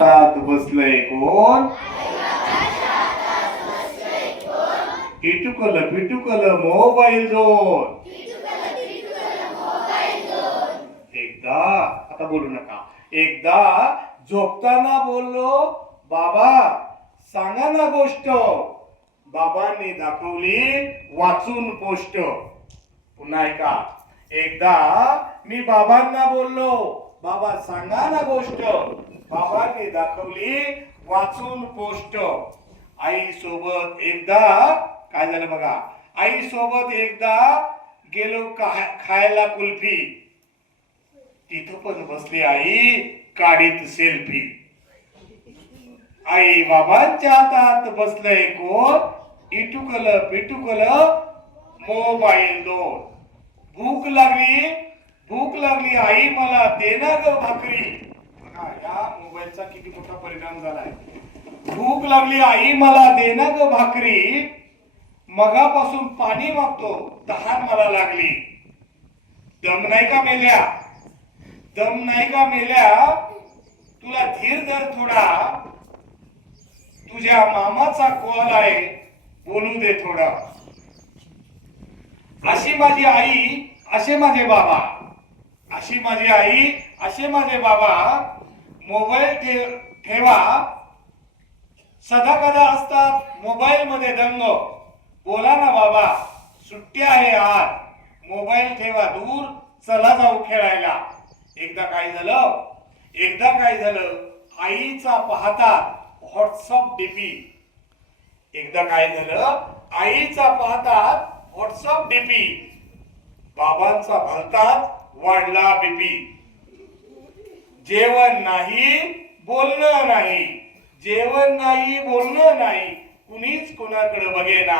हातात बसलंय कोण? टिटुकल पिटुकल मोबाईल दोन. एकदा आता बोलू नका. एकदा झोपताना बोललो, बाबा सांगा ना गोष्ट. बाबांनी दाखवली वाचून पोस्ट. पुन्हा ऐका. एकदा मी बाबांना बोललो, बाबा सांगा ना गोष्ट. बाबांनी दाखवली वाचून पोस्ट. आई सोबत एकदा काय झालं बघा. आई सोबत एकदा गेलो खायला कुल्फी. तिथं पण बसली आई काढीत सेल्फी. आई बाबांच्या हातात बसलंय कोण? इटुकल पिटुकल मोबाईल दोन. भूक लागली आई मला दे ना ग भाकरी. या मोबाईलचा किती मोठा परिणाम झालाय. भूक लागली आई मला दे ना ग भाकरी. मगापासून पाणी मागतो तहान मला लागली. दम नाही का मेल्या, दम नाही का मेल्या, तुला धीर धर थोडा. तुझ्या मामाचा कॉल आहे बोलू दे थोडा. अशी माझी आई असे माझे बाबा. अशी माझी आई असे माझे बाबा. मोबाईल ठेवा सदा कदा असतात मोबाईल मध्ये दंग. बोला ना बाबा सुट्टी आहे आज. मोबाईल ठेवा दूर चला जाऊ खेळायला. एकदा काय झालं आईचा पाहता व्हॉट्सअप डीपी. एकदा काय झालं आईचा पाहता व्हॉट्सअप डीपी. बाबांचा भलताच वाढला बीपी. जेवण नाही बोलणं नाही, जेवण नाही बोलणं नाही, कुणीच कोणाकडे बघेना.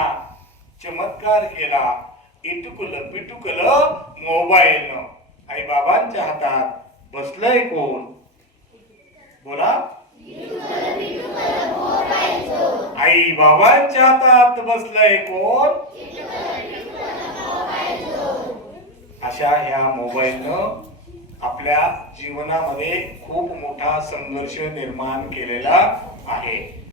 चमत्कार केला इटुकल पिटुकल मोबाईल. आई बाबांच्या हातात बसलंय कोण? बोला. आई बाबांच्या हातात बसलंय कोण? अशा ह्या मोबाईलनं आपल्या जीवनामध्ये खूप मोठा संघर्ष निर्माण केलेला आहे.